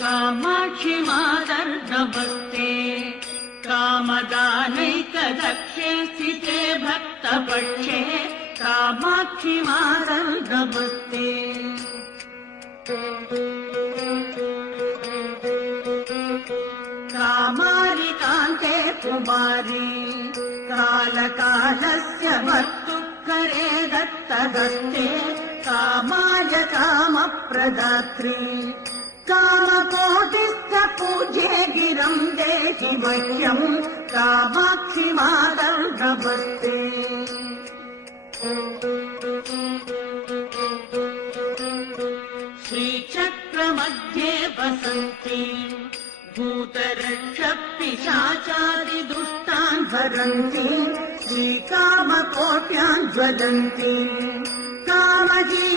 कामाक्षि मादर्दभक्ते कामदानैकदक्षे स्थिते भक्तपक्षे कामाक्षि मादर्दभक्ते कामारिकान्ते कुमारी कालकालस्य भर्तुकरे दत्तदत्ते कामाय कामप्रदात्री कामकोटिस्थ पूज्ये गिरं देहि मह्यम् कामाक्षि मादर्दभक्ते श्रीचक्रमध्ये वसन्ति भूतरक्षपिशाचादिदुष्टान् हरन्ति श्रीकामकोट्यान् ज्वलन्ति कामजी